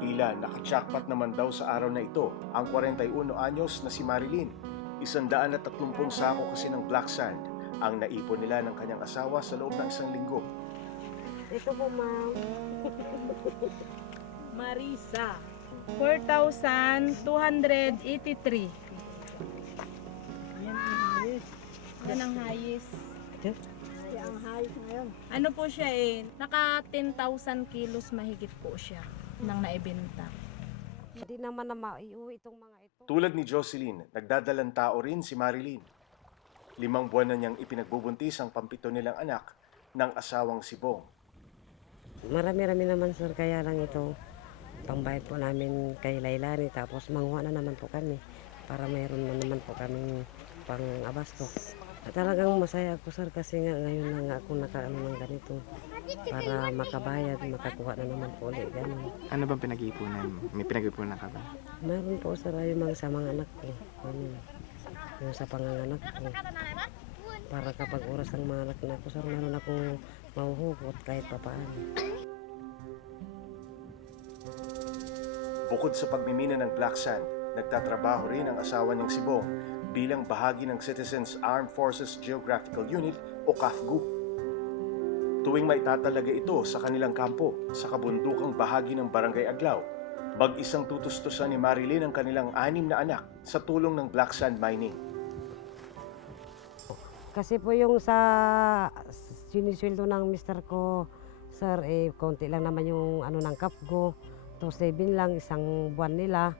Tila nakajackpot naman daw sa araw na ito ang 41 anyos na si Marilyn. 130 sako kasi ng black sand ang naipon nila ng kanyang asawa sa loob ng isang linggo. Ito po, ma'am. Marisa, 4,283. Yan ang highest. Kaya ang highest ngayon. Ano po siya naka 10,000 kilos mahigit po siya nang naibenta. Hindi naman na maiuwi itong mga ito. Tulad ni Jocelyn, nagdadalang tao rin si Marilyn. 5 buwan na niyang ipinagbubuntis ang pampito nilang anak ng asawang si Bong. Marami-rami naman, sir, kaya lang ito. Pangbayad po namin kay Lailani, tapos manguha na naman po kami para mayroon na naman po kaming pang-abasto. At talagang masaya ako, sir, kasi nga ngayon na nga ako nakaano ng ganito para makabayad, makakuha na naman po ulit. Ganun. Ano bang pinag-iipunan mo? May pinag-iipunan ka ba? Mayroon po, sir, ay mga sa mga anak ko. Yung sa panganganak ko. Para kapag oras ng mga anak na ko, sir, meron akong mahuhugot kahit papaano. Bukod sa pagmimina ng black sand, nagtatrabaho rin ang asawa niyang si Bong bilang bahagi ng Citizens Armed Forces Geographical Unit o CAFGU. Tuwing maitatalaga ito sa kanilang kampo sa kabundukang bahagi ng Barangay Aglaw, mag-isang tutustusan ni Marilyn ang kanilang 6 na anak sa tulong ng black sand mining. Kasi po yung sa sinisweldo ng mister ko, sir, konti lang naman yung ano ng CAFGU. 2,700 lang isang buwan nila.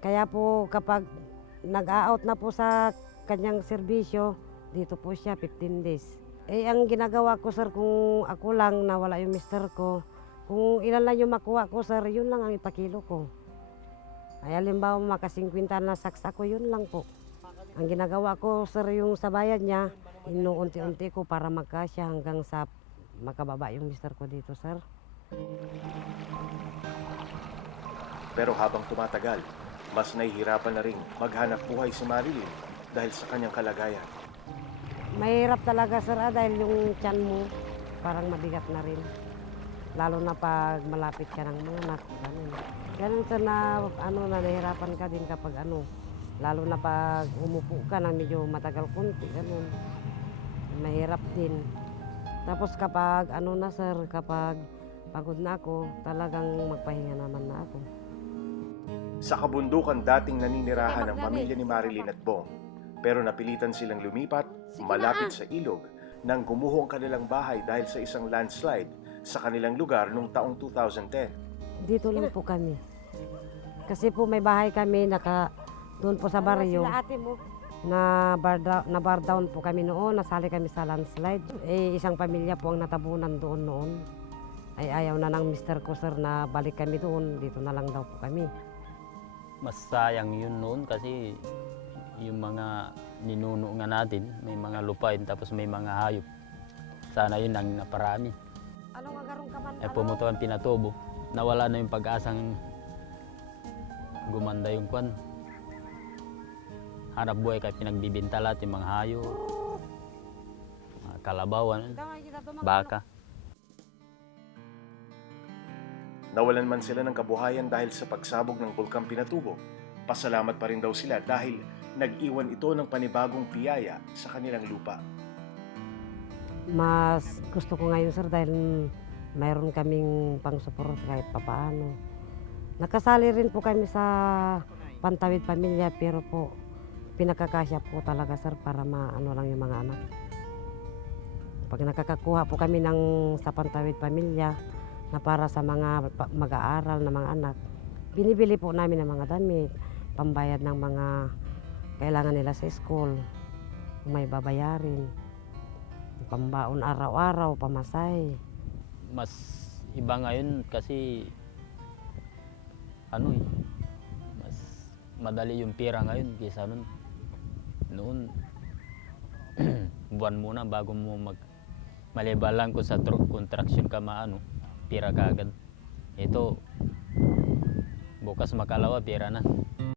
Kaya po kapag nag-out na po sa kanyang serbisyo, dito po siya 15 days. Ang ginagawa ko, sir, kung ako lang nawala yung mister ko, kung ilan lang yung makuha ko, sir, yun lang ang ipakilo ko. Ay halimbawa maka 50 na saks ako, yun lang po. Ang ginagawa ko, sir, yung sa bayad niya, inuunti-unti ko para magkasya hanggang sa makababa yung mister ko dito, sir. Pero habang tumatagal, mas nahihirapan na rin maghanap buhay si Marilyn dahil sa kanyang kalagayan. Mahirap talaga, sir, dahil yung tiyan mo parang mabigat na rin. Lalo na pag malapit ka ng mga anak. Ganun, sir, na nahihirapan ka din kapag lalo na pag umupo ka ng medyo matagal kunti, ganun. Mahirap din. Tapos kapag sir, kapag pagod na ako, talagang magpahinga naman na ako. Sa kabundukan dating naninirahan ang pamilya ni Marilyn at Bong, pero napilitan silang lumipat malapit sa ilog nang gumuho ang kanilang bahay dahil sa isang landslide sa kanilang lugar noong taong 2010. Dito lang po kami. Kasi po may bahay kami doon po sa baryo. Na bar down po kami noon, nasali kami sa landslide. Isang pamilya po ang natabunan doon noon. Ay ayaw na ng mister ko, sir, na balik kami doon. Dito na lang daw po kami. Mas sayang yun noon kasi yung mga ninuno nga natin, may mga lupain tapos may mga hayop. Sana yun ang naparami. Pumuto ang pinatubo. Nawala na yung pag-asang gumanda yung kwan. Hanap buhay kaya pinagbibinta lahat yung mga hayop, mga kalabawan, baka. Nawalan man sila ng kabuhayan dahil sa pagsabog ng Bulkang Pinatubo, pasalamat pa rin daw sila dahil nag-iwan ito ng panibagong biyaya sa kanilang lupa. Mas gusto ko ngayon, sir, dahil mayroon kaming pang-support kahit papaano. Nakasali rin po kami sa Pantawid Pamilya, pero po pinakakasya po talaga, sir, para lang yung mga anak. Pag nakakakuha po kami sa Pantawid Pamilya na para sa mga mag-aaral na mga anak, binibili po namin ng mga damit, pambayad ng mga kailangan nila sa school, kung may babayarin, pambaon araw-araw, pamasay. Mas iba ngayon kasi mas madali yung pera ngayon kaysa noon. Noon buwan muna bago mo malibalang ko sa construction ka pira ka agad. Ito bukas makalawa pira na.